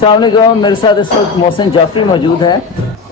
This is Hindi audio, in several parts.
अस्सलाम वालेकुम, मेरे साथ इस वक्त मोहसिन जाफरी मौजूद है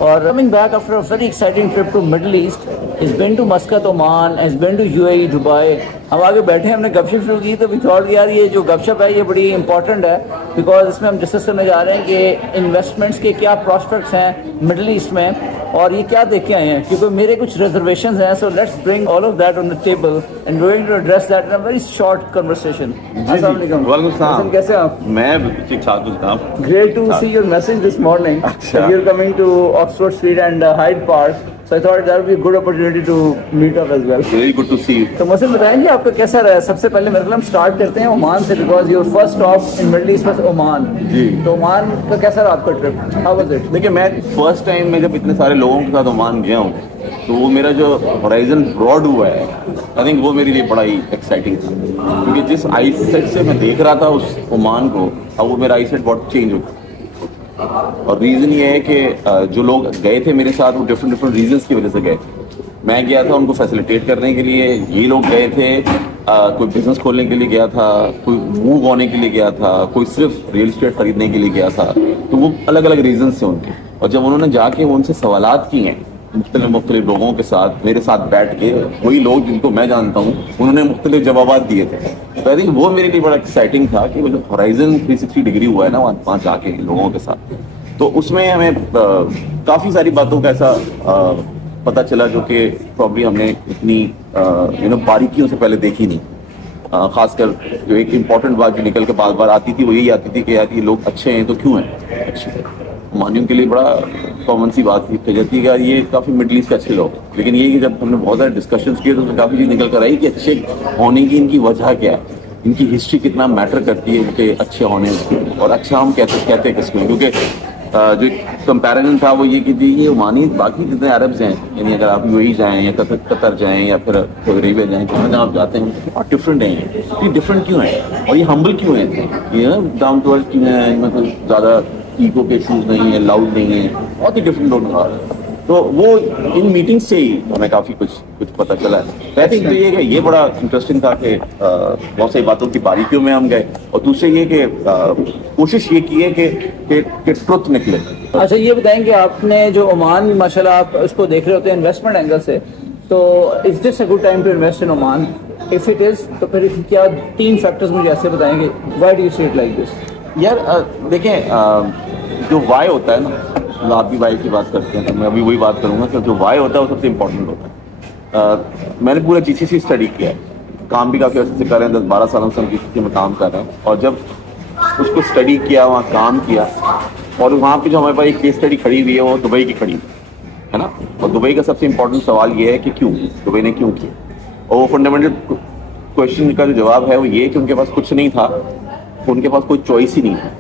और coming back after a very exciting trip to Middle East, is been to Muscat, Oman, is been to UAE, Dubai. हम आगे बैठे हैं, हमने गपशप शुरू की तो भी थॉट यार ये जो गपशप है ये बड़ी इंपॉर्टेंट है, बिकॉज इसमें हम डिस्कस करने जा रहे हैं कि इन्वेस्टमेंट्स के क्या प्रॉस्पेक्ट्स हैं मिडल ईस्ट में और ये क्या देख के आए हैं, क्योंकि मेरे कुछ रिजर्वेशंस हैं। So let's bring all of that on the table and going to address that in a very short conversation. अस्सलाम वालेकुम। वालेकुम सलाम। कैसे आप? मैं ठीक ठाक हूँ। Great to see your message this morning. You're coming to Oxford Street and Hyde Park, so I thought that would be a good opportunity to meet up as well. Very good to see you. तो मुझे बताएंगे आपका कैसा रहा? सबसे पहले मेरे हम स्टार्ट करते हैं ओमान से, because your first stop in Middle East was Oman. जी। तो ओमान का कैसा रहा आपका ट्रिप? How was it? देखिए, मैं फर्स्ट टाइम में जब इतने सारे लोगों के साथ ओमान गया हूँ तो वो मेरा जो होराइजन ब्रॉड हुआ है, आई थिंक वो मेरे लिए बड़ा ही एक्साइटिंग था, क्योंकि जिस आई सेट से मैं देख रहा था उस ओमान को, अब वो मेरा आई सेट बहुत चेंज हो गया। और रीज़न ये है कि जो लोग गए थे मेरे साथ वो डिफरेंट रीजंस की वजह से गए थे। मैं गया था उनको फैसिलिटेट करने के लिए, ये लोग गए थे कोई बिजनेस खोलने के लिए गया था, कोई मूव होने के लिए गया था, कोई सिर्फ रियल एस्टेट खरीदने के लिए गया था। तो वो अलग अलग रीजंस थे उनके, और जब उन्होंने जाके उनसे सवालात किए हैं मुख्तलिफ लोगों के साथ, मेरे साथ बैठ के, वही लोग जिनको मैं जानता हूँ, उन्होंने मुख्तलिफ जवाब दिए थे। तो आई थिंक वो मेरे लिए बड़ा एक्साइटिंग था कि वो जो होराइजन 360 डिग्री हुआ है ना वहाँ जाके लोगों के साथ, तो उसमें हमें काफ़ी सारी बातों का ऐसा पता चला जो कि प्रॉब्ली हमने इतनी बारीकियों से पहले देखी नहीं। खासकर जो एक इम्पॉर्टेंट बात जो निकल के बार बार आती थी वो यही आती थी कि यार ये लोग अच्छे हैं तो क्यों हैं अच्छे। मानियों के लिए बड़ा कॉमन सी बात थी जाती है यार ये काफ़ी मिडल ईस्ट के अच्छे लोग, लेकिन ये कि जब हमने बहुत सारे डिस्कशंस किए तो उसमें काफ़ी चीज़ निकल कर आई कि अच्छे होने की इनकी वजह क्या है, इनकी हिस्ट्री कितना मैटर करती है इनके अच्छे होने में, और अच्छा हम कहते किसको, क्योंकि जो कंपैरिजन था वो ये कि ये ओमानी बाकी जितने अरब्स हैं, यानी अगर आप यूएई जाएं या कतर जाएं या फिर सऊदी अरेबिया जाएं, जहाँ जहाँ आप जाते हैं बहुत डिफरेंट हैं। ये डिफरेंट क्यों है और ये हम्बल क्यों है, ये डाउन टू अर्थ क्यों है, मतलब ज़्यादा ईगो के इशूज़ नहीं है, लाउड नहीं है, बहुत ही डिफरेंट लोग नजर आ रहे हैं। तो वो इन मीटिंग से ही हमें काफ़ी कुछ पता चला है। आई थिंक तो ये बड़ा इंटरेस्टिंग था कि बहुत सारी बातों की बारीकियों में हम गए, और दूसरे ये कि कोशिश ये की है कि ट्रुथ निकले। अच्छा, ये बताएंगे आपने जो ओमान माशाल्लाह आप उसको देख रहे होते हैं इन्वेस्टमेंट एंगल से, तो is this a good time to invest in Oman? If it is तो फिर क्या 3 फैक्टर्स मुझे ऐसे बताएंगे, why do you see it like this? यार देखें, जो वाई होता है ना, आप भी वाई की बात करते हैं तो मैं अभी वही बात करूंगा कि जो वाई होता है वो सबसे इम्पोर्टेंट होता है। मैंने पूरा जीसीसी स्टडी किया है, काम भी काफ़ी अर्से से कर रहे हैं, 10-12 सालों से हम जीसीसी में काम कर रहे हैं, और जब उसको स्टडी किया, वहाँ काम किया, और वहाँ पे जो हमारे पास एक केस स्टडी खड़ी हुई है वो दुबई की खड़ी है ना, और दुबई का सबसे इम्पोर्टेंट सवाल ये है कि क्यों दुबई ने क्यों किया, और वो फंडामेंटल क्वेश्चन का जो जवाब है वो ये कि उनके पास कुछ नहीं था, उनके पास कोई चॉइस ही नहीं थी,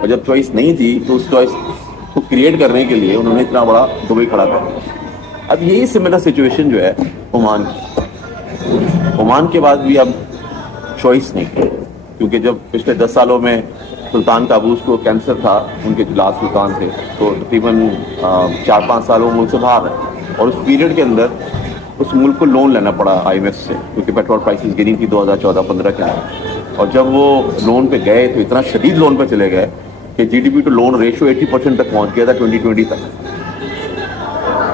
और जब चॉइस नहीं थी तो उस चॉइस को क्रिएट करने के लिए उन्होंने इतना बड़ा दुबई खड़ा कर दिया। अब यही सिमिलर सिचुएशन जो है ओमान की, ओमान के बाद भी अब चॉइस नहीं, क्योंकि जब पिछले 10 सालों में सुल्तान काबूस को कैंसर था, उनके जो लास्ट सुल्तान थे, तो तकरीबन 4-5 साल वो मुल्क से बाहर है, और उस पीरियड के अंदर उस मुल्क को लोन लेना पड़ा IMF से, क्योंकि पेट्रोल प्राइसेस गिरी थी 2014-15 के अंदर, और जब वो लोन पे गए तो इतना शदीद लोन पे चले गए कि GDP टू लोन रेशियो 80% तक पहुंच गया था 2020 तक।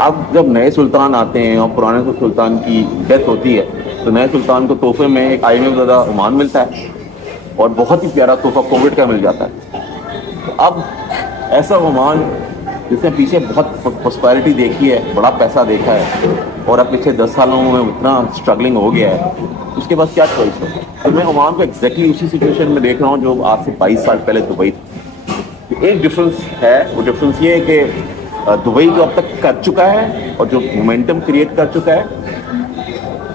अब जब नए सुल्तान आते हैं और पुराने सुल्तान की डेथ होती है तो नए सुल्तान को तोहफे में एक IMF ज़्यादा ओमान मिलता है, और बहुत ही प्यारा तोहफा कोविड का मिल जाता है। तो अब ऐसा ओमान जिसने पीछे बहुत प्रॉस्पेरिटी देखी है, बड़ा पैसा देखा है, और अब पिछले 10 सालों में इतना स्ट्रगलिंग हो गया है, उसके पास क्या चॉइस है? तो मैं ओमान को एग्जैक्टली उसी सिचुएशन में देख रहा हूँ जो आज से 22 साल पहले दुबई थी। एक डिफरेंस है, वो डिफरेंस ये है कि दुबई जो अब तक कर चुका है और जो मोमेंटम क्रिएट कर चुका है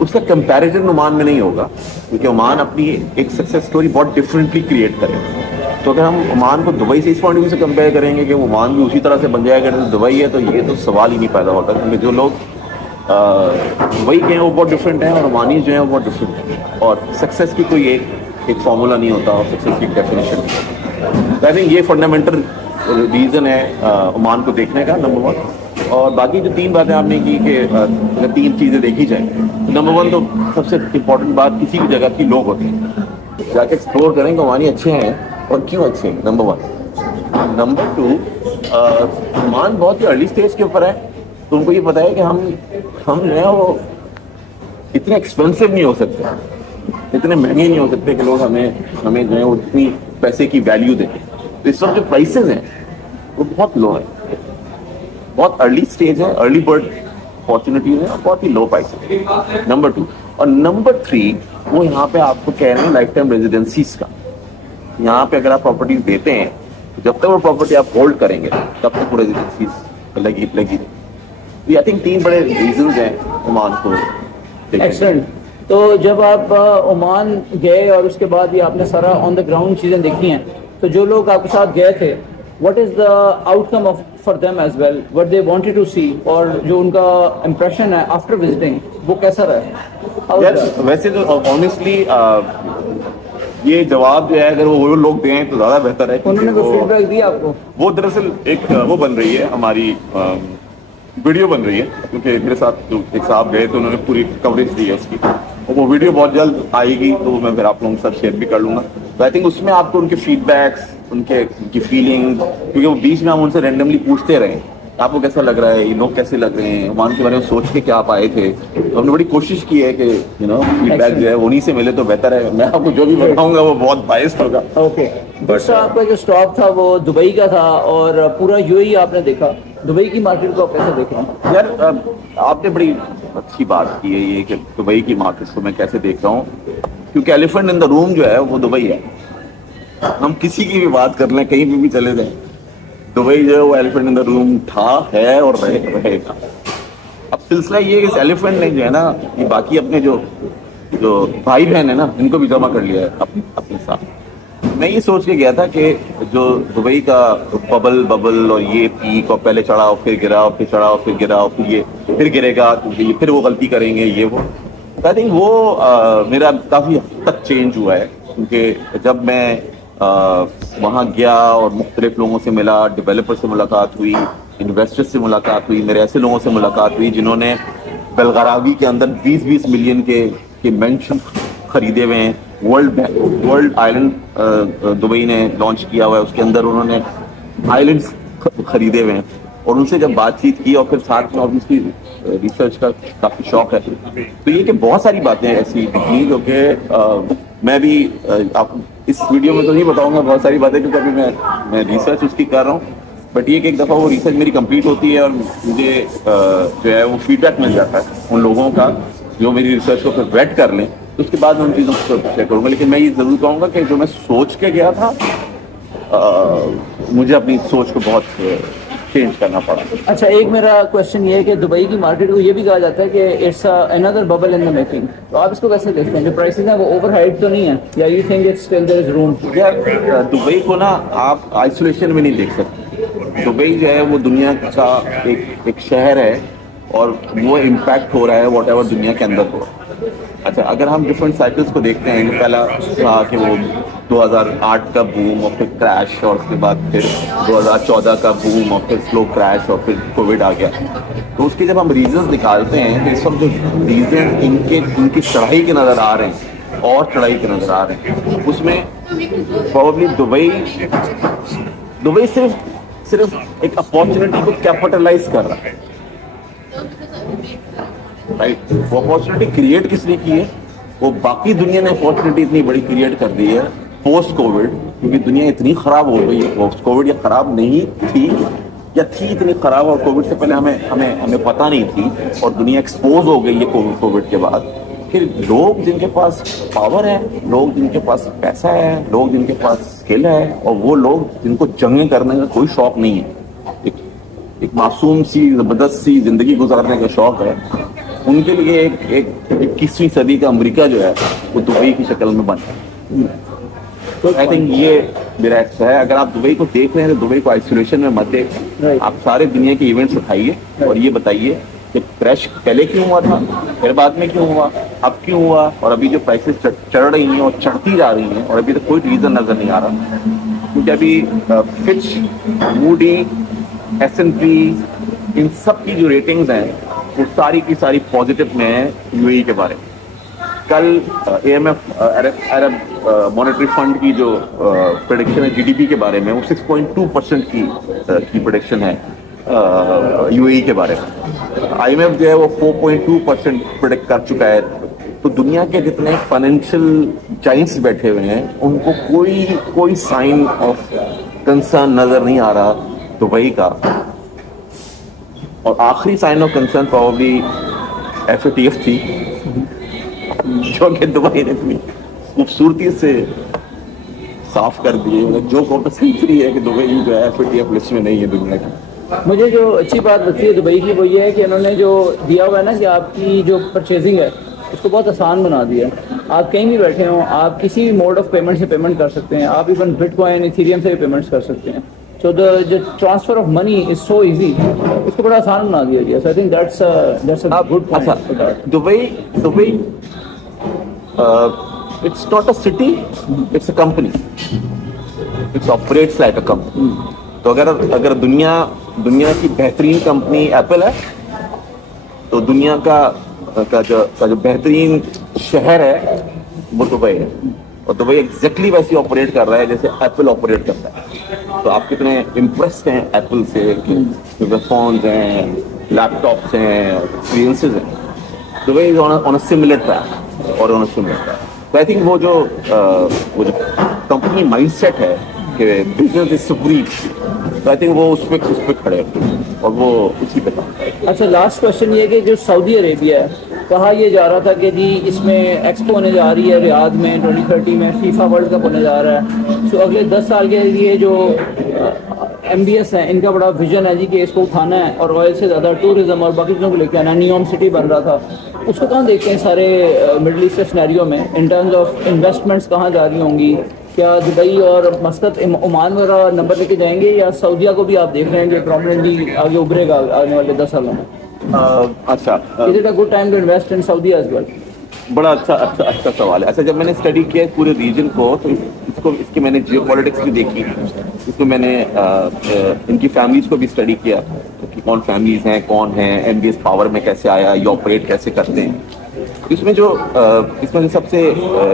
उसका कंपैरिजन ओमान में नहीं होगा, क्योंकि ओमान अपनी एक सक्सेस स्टोरी बहुत डिफरेंटली क्रिएट करेगा। तो अगर हम ओमान को दुबई से इस पॉइंट ऑफ व्यू से कंपेयर करेंगे कि ओमान भी उसी तरह से बन जाएगा जैसे दुबई है, तो ये तो सवाल ही नहीं पैदा होता, क्योंकि जो लोग दुबई के हैं वो बहुत डिफरेंट हैं और ओमानी जो हैं वो बहुत डिफरेंट हैं, और सक्सेस की कोई एक फार्मूला नहीं होता, और सक्सेस की डेफिनेशन नहीं होता। आई थिंक ये फंडामेंटल रीज़न है ओमान को देखने का, नंबर 1। और बाकी जो 3 बातें आपने की कि अगर 3 चीज़ें देखी जाए, तो नंबर 1 तो सबसे इम्पोर्टेंट बात किसी भी जगह की लोग होते हैं, जाके एक्सप्लोर करें कि ओमानी अच्छे हैं और क्यों अच्छे हैं, नंबर 1। नंबर 2, ओमान बहुत ही अर्ली स्टेज के ऊपर है, तो उनको ये पता है कि हम जो है वो इतने एक्सपेंसिव नहीं हो सकते, इतने महंगे नहीं हो सकते कि लोग हमें जो है वो इतनी पैसे की वैल्यू दें। तो इस वक्त जो प्राइसेस हैं वो बहुत लो है, बहुत अर्ली स्टेज है, अर्ली बर्ड अपॉर्चुनिटीज है और बहुत ही लो प्राइसेस। नंबर 2 और नंबर 3, वो यहाँ पे आपको कह रहे हैं लाइफ टाइम रेजिडेंसीज का। यहाँ पे अगर आप प्रॉपर्टीज देते हैं तो जब तक वो प्रॉपर्टी आप होल्ड करेंगे तब तक वो रेजिडेंसीज लगी। आई थिंक 3 बड़े रीजंस हैं ओमान को। एक्सीलेंट। तो जब आप ओमान गए और उसके बाद भी आपने सारा ऑन द ग्राउंड चीज़ें देखी हैं, तो जो लोग आपके साथ गए थे, what is the outcome of for them as well, what they wanted to see, और जो उनका इम्प्रेशन है आफ्टर विजिटिंग वो कैसा रहा? वैसे तो ऑनेस्टली ये जवाब जो है अगर वो लोग दें तो ज़्यादा बेहतर है। उन्होंने कोई फीडबैक दिया आपको? वो दरअसल एक वो बन रही है, हमारी वीडियो बन रही है, क्योंकि मेरे साथ जो एक साहब गए तो उन्होंने पूरी कवरेज दी है उसकी, और वो वीडियो बहुत जल्द आएगी तो मैं फिर आप लोगों के साथ शेयर भी कर लूंगा। तो आई थिंक उसमें आपको उनके फीडबैक्स, उनकी फीलिंग, क्योंकि वो बीच में हम उनसे रैंडमली पूछते रहे आपको कैसा लग रहा है, ये लोग कैसे लग रहे हैं, ओमान के बारे में सोच के क्या आप आए थे। तो हमने बड़ी कोशिश की है कि फीडबैक जो है उन्हीं से मिले तो बेहतर है। मैं आपको जो भी बताऊंगा वो बहुत बायस्ड होगा। ओके। दूसरा आपका जो स्टॉप था वो दुबई का था और पूरा यूएई आपने देखा, दुबई की मार्केट को आप कैसे देख रहे हैं? यार आपने बड़ी अच्छी बात की है ये कि दुबई की मार्केट को मैं कैसे देख रहा हूँ, क्योंकि एलिफेंट इन द रूम जो है वो दुबई है। हम किसी की भी बात कर लें, कहीं भी चले जाएं, दुबई जो है वो एलिफेंट इन द रूम था, है और रहेगा। अब सिलसिला ये इस एलिफेंट ने जो है ना, ये बाकी अपने जो भाई बहन है ना, इनको भी जमा कर लिया है अपने साथ। मैं ये सोच के गया था कि जो दुबई का बबल और ये पीक, और पहले चढ़ा और फिर गिरा और फिर चढ़ा और फिर गिरा और फिर गिरेगा, ये फिर वो गलती करेंगे ये वो। आई थिंक वो मेरा काफ़ी हद तक चेंज हुआ है, क्योंकि जब मैं वहाँ गया और मुख्तलिफ लोगों से मिला, डेवलपर से मुलाकात हुई, इन्वेस्टर से मुलाकात हुई, मेरे ऐसे लोगों से मुलाकात हुई जिन्होंने बेलगरावी के अंदर 20-20 मिलियन के मेंशन खरीदे हुए हैं। वर्ल्ड आइलैंड दुबई ने लॉन्च किया हुआ है, उसके अंदर उन्होंने आइलैंड्स खरीदे हुए हैं। और उनसे जब बातचीत की और फिर साथ में ऑब्वियसली रिसर्च का काफ़ी शौक है, तो ये कि बहुत सारी बातें ऐसी दिखी जो कि मैं भी आप इस वीडियो में तो नहीं बताऊंगा बहुत सारी बातें, क्योंकि अभी मैं रिसर्च उसकी कर रहा हूँ। बट ये कि एक दफ़ा वो रिसर्च मेरी कंप्लीट होती है और मुझे जो है वो फीडबैक मिल जाता है उन लोगों का जो मेरी रिसर्च को फिर वेट कर लें, तो उसके बाद मैं उन चीज़ों को शेयर करूँगा। लेकिन मैं ये ज़रूर कहूँगा कि जो मैं सोच के गया था, मुझे अपनी सोच को बहुत चेंज करना पड़ा। अच्छा, एक मेरा क्वेश्चन ये है कि दुबई की मार्केट को ये भी कहा जाता है कि it's another bubble in the making, तो आप इसको कैसे देखते हैं? जो प्राइसेस हैं वो ओवर हाइट तो नहीं है, या you think it's still there is room? यार दुबई को ना आप आइसोलेशन में नहीं देख सकते। दुबई जो है वो दुनिया का एक शहर है और वो इम्पैक्ट हो रहा है वॉट एवर दुनिया के अंदर हो। अच्छा, अगर हम डिफरेंट साइकिल्स को देखते हैं, पहला था कि वो 2008 का बूम और फिर क्रैश, और उसके बाद फिर 2014 का बूम और फिर स्लो क्रैश और फिर कोविड आ गया। तो उसके जब हम रीजंस निकालते हैं तो इस वक्त जो रीजन इनकी चढ़ाई के नज़र आ रहे हैं और चढ़ाई के नज़र आ रहे हैं, उसमें प्रॉब्ली दुबई सिर्फ एक अपॉर्चुनिटी को कैपिटलाइज कर रहा है, राइट। वो अपॉर्चुनिटी क्रिएट किसने की है? वो बाकी दुनिया ने अपॉर्चुनिटी इतनी बड़ी क्रिएट कर दी है पोस्ट कोविड, क्योंकि दुनिया इतनी खराब हो गई है पोस्ट कोविड, या खराब नहीं थी या थी इतनी खराब, और कोविड से पहले हमें पता नहीं थी, और दुनिया एक्सपोज हो गई है कोविड के बाद। फिर लोग जिनके पास पावर है, लोग जिनके पास पैसा है, लोग जिनके पास स्किल है, और वो लोग जिनको जंगें करने का कोई शौक नहीं है, एक मासूम सी जबरदस्त सी जिंदगी गुजारने का शौक है, उनके लिए एक 21वीं सदी का अमेरिका जो है वो दुबई की शक्ल में बना। तो आई थिंक ये मेरा है। अगर आप दुबई को देख रहे हैं तो दुबई को आइसोलेशन में मत देखें, आप सारे दुनिया के इवेंट्स उठाइए और ये बताइए कि क्रैश पहले क्यों हुआ था, फिर बाद में क्यों हुआ, अब क्यों हुआ, और अभी जो प्राइसेस चढ़ रही हैं और चढ़ती जा रही हैं, और अभी तो कोई रीजन नजर नहीं आ रहा, क्योंकि अभी फिच, मूडी, S&P, इन सब की जो रेटिंग्स हैं वो सारी की सारी पॉजिटिव में है यूएई के बारे में। कल AMF अरब मॉनेटरी फंड की जो प्रेडिक्शन है जीडीपी के बारे में, वो 6.2% की प्रेडिक्शन है UAE के बारे में। IMF जो है वो 4.2% प्रेडिक्ट कर चुका है। तो दुनिया के जितने फाइनेंशियल जाइंट्स बैठे हुए हैं उनको कोई साइन ऑफ कंसर्न नजर नहीं आ रहा दुबई का। और आखिरी sign off concern probably FATF थी, जो कि दुबई ने इतनी खूबसूरती से साफ कर दिए। मतलब जो कॉर्टर सेंचुरी है कि दुबई जो है FATF लिस्ट में नहीं है दुनिया की। मुझे जो अच्छी बात लगती है दुबई की वो ये है कि उन्होंने जो दिया हुआ है ना कि आपकी जो परचेजिंग है उसको बहुत आसान बना दिया। आप कहीं भी बैठे हो, आप किसी भी मोड ऑफ पेमेंट से पेमेंट कर सकते हैं। आप इवन बिटकॉइन इथेरियम से भी पेमेंट्स कर सकते हैं। So the transfer of money is so easy, उसको बड़ा आसान बना दिया गया। So I think that's a good point. अच्छा, Dubai it's not a city, it's a company. It operates like a company. तो अगर दुनिया की बेहतरीन कंपनी एप्पल है, तो दुनिया का जो बेहतरीन शहर है वो दुबई है। और दुबई एग्जैक्टली वैसे ऑपरेट कर रहा है जैसे एप्पल ऑपरेट करता है। तो आप कितने इम्प्रेस्ड हैं एप्पल से कि फोन हैं, लैपटॉप्स हैं, एक्सपीरियंसेस हैं। Dubai is on a similar track और ऑन अ सिमिलर ट्रैक। तो आई थिंक वो जो कंपनी माइंडसेट है कि बिजनेस इज सुप्रीम, तो आई थिंक वो उस पे खड़े हैं और वो उसी पे। अच्छा, लास्ट क्वेश्चन ये कि जो सऊदी अरेबिया है, कहा यह जा रहा था कि जी इसमें एक्सपो होने जा रही है रियाद में 2030 में, फीफा वर्ल्ड कप होने जा रहा है। सो अगले 10 साल के लिए जो MBS हैं इनका बड़ा विजन है जी कि इसको उठाना है और ऑयल से ज़्यादा टूरिज्म और बाकी चीज़ों को लेकर आना। नियोम सिटी बन रहा था, उसको कहाँ देखते हैं सारे मिडल ईस्ट के सिनेरियो में इन टर्म्स ऑफ इन्वेस्टमेंट्स कहाँ जा रही होंगी? क्या दुबई और मस्कत ओमान वगैरह नंबर लेके जाएंगे या सऊदीया को भी आप देख रहे हैं कि प्रोमिनेंटली आगे उभरेगा आने वाले 10 सालों में? अच्छा, is it a good time to invest in Saudi as well? बड़ा अच्छा सवाल है। अच्छा, जब मैंने स्टडी किया पूरे रीजन को तो इसकी मैंने जियोपॉलिटिक्स भी देखी, इसमें मैंने इनकी फैमिलीज को भी स्टडी किया कि कौन फैमिलीज हैं, कौन हैं, MBS पावर में कैसे आया, ये ऑपरेट कैसे करते हैं। इसमें जो सबसे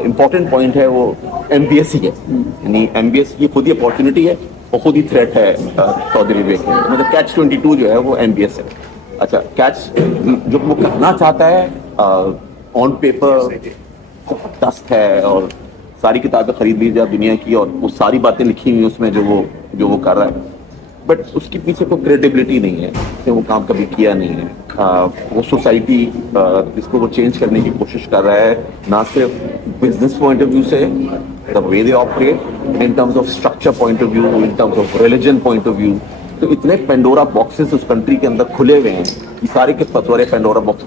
इम्पोर्टेंट पॉइंट है वो MBS ही है। यानी MBS की खुद ही अपॉर्चुनिटी है और खुद ही थ्रेट है सऊदी अरेबिया के। मतलब Catch-22 जो है वो MBS है। अच्छा, कैच जो वो करना चाहता है ऑन पेपर डस्ट है और सारी किताबें खरीद लीजिए आप दुनिया की और वो सारी बातें लिखी हुई उसमें जो वो कर रहा है, बट उसके पीछे कोई क्रेडिबिलिटी नहीं है कि वो काम कभी किया नहीं है। वो सोसाइटी जिसको वो चेंज करने की कोशिश कर रहा है, ना सिर्फ बिजनेस पॉइंट ऑफ व्यू से, the way they operate, in terms of structure point of view, in terms of religion point of view. तो इतने पेंडोरा बॉक्सेस उस कंट्री के अंदर खुले हुए हैं कि सारे के पतवारे पेंडोरा बॉक्स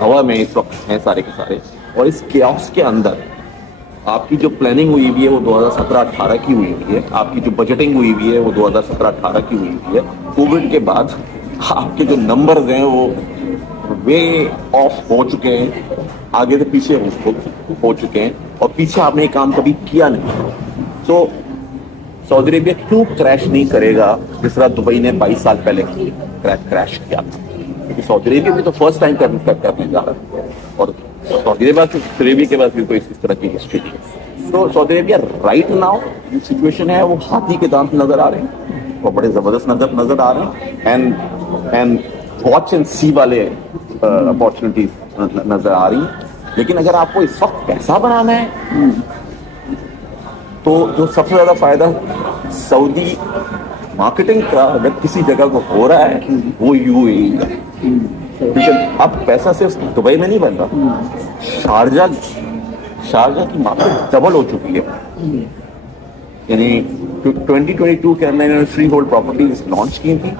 हवा में इस वक्त हैं सारे के सारे। और इस केओस के अंदर आपकी जो प्लानिंग हुई हुई है वो 2017-18 की हुई हुई है, आपकी जो बजटिंग हुई हुई है वो 2017-18 की हुई हुई है। कोविड के बाद आपके जो नंबर्स हैं वो वे ऑफ हो चुके हैं, आगे से पीछे हो चुके हैं और पीछे आपने काम कभी किया नहीं। तो सऊदी अरेबिया क्यों क्रैश नहीं करेगा जिस तरह दुबई ने 22 साल पहले क्रैश किया था? क्योंकि सऊदी अरेबिया भी तो फर्स्ट टाइम करने जा रहा है और सऊदी अरेबिया के बाद भी कोई इस तरह की हिस्ट्री नहीं है। तो सऊदी अरेबिया राइट नाउ जो सिचुएशन है वो हाथी के दांत नजर आ रहे हैं, वो बड़े जबरदस्त नजर आ रहे हैं एंड वॉच एंड सी वाले अपॉर्चुनिटीज नजर आ रही है। लेकिन अगर आपको इस वक्त पैसा बनाना है तो जो सबसे ज्यादा फायदा सऊदी मार्केटिंग का अगर किसी जगह को हो रहा है वो UAE का। क्योंकि अब पैसा सिर्फ दुबई में नहीं बन रहा, शारजा की मार्केट डबल हो चुकी है। यानी 2022 के अंदर इन्होंने फ्री होल्ड प्रॉपर्टीज लॉन्च की थी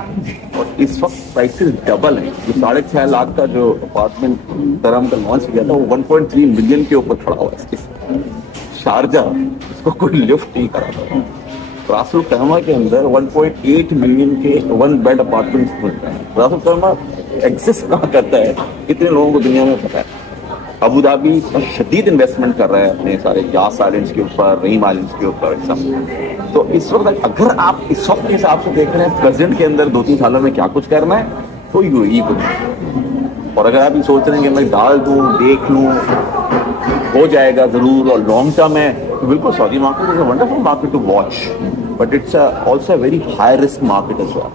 और इस वक्त प्राइसेस डबल है। जो 6.5 लाख का जो अपार्टमेंट दरम का लॉन्च किया था वो 1.3 मिलियन के ऊपर खड़ा हुआ है। शारजा इसको कोई लिफ्ट नहीं करा था। रासुल खैमा के अंदर 1.8 मिलियन के 1 बेड अपार्टमेंट्स मिलते हैं। रासुल खैमा एग्जिस्ट कहाँ करता है कितने लोगों को दुनिया में पता है। अबू धाबी शदीद इन्वेस्टमेंट कर रहा है अपने सारे यास आइलैंड्स के ऊपर, रहीम आइलैंड्स के ऊपर सब। तो इस वक्त अगर आप इस वक्त के हिसाब से देख रहे हैं प्रेजेंट के अंदर 2-3 सालों में क्या कुछ करना है तो UAE को। और अगर आप ये सोच रहे हैं कि मैं डाल दूं देख लूं हो जाएगा जरूर और लॉन्ग टर्म है, तो बिल्कुल Saudi market is a wonderful market to watch, but it's also very high risk market as well.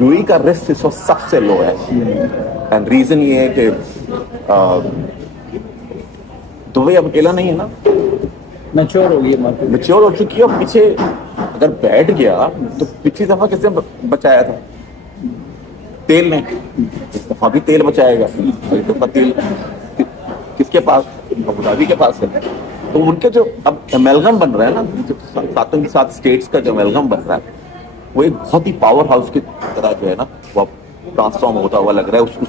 UAE का रिस्क इस वक्त सबसे लो है, एंड रीजन ये है कि दुबई अब अकेला नहीं है ना, मैच्योर हो गई मार्केट, मैच्योर हो चुकी है। और पीछे अगर बैठ गया तो पिछली दफा किसने बचाया था? तेल ने। इस दफा भी तेल बचाएगा। इस दफा तेल किसके पास? अबू धाबी के पास है। तो उनके जो अब एमेलगम बन रहा है ना, जो सातों के साथ स्टेट्स का जो एमेलगम बन रहा है, वो एक बहुत ही पावर हाउस की तरह जो है ना, वो ट्रांसफॉर्म होता हुआ लग रहा है उसको।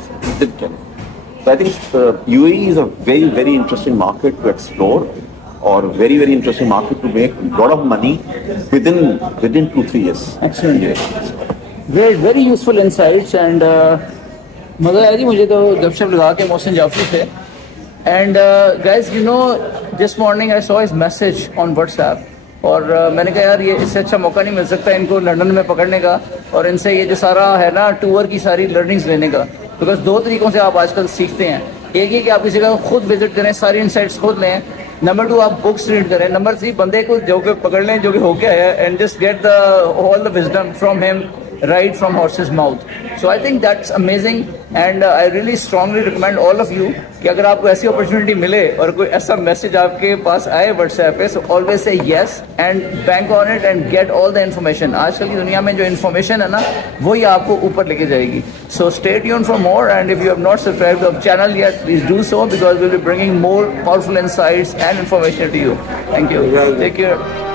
So I think UAE is a very, very interesting market to explore, or very, very interesting market to make a lot of money within 2-3 years. Excellent. Great, very useful insights and मज़ा आया जी मुझे तो गपशप लगा के मोहसिन जाफरी थे। And guys, you know, this morning I saw his message on WhatsApp, और मैंने कहा यार ये इससे अच्छा मौका नहीं मिल सकता इनको लंदन में पकड़ने का और इनसे ये जो सारा है ना टूर की सारी लर्निंग्स लेने का। बिकॉज दो तरीकों से आप आजकल सीखते हैं, एक ये कि आप किसी जगह खुद विजिट करें, सारी इनसाइट्स खुद लें, नंबर 2 आप बुक्स रीड करें, नंबर 3 बंदे को जो कि पकड़ लें जो कि होके आया and just get the all the wisdom from him right from horse's mouth. So I think that's amazing and I really strongly recommend all of you कि अगर आपको ऐसी अपॉर्चुनिटी मिले और कोई ऐसा मैसेज आपके पास आए व्हाट्सएप पे, so always say yes and bank on it and get all the information. आजकल की दुनिया में जो इन्फॉर्मेशन है ना, वही आपको ऊपर लेके जाएगी. So stay tuned for more, and if you have not subscribed to our channel yet, please do so because we'll be bringing more powerful insights and information to you. Thank you. Take care.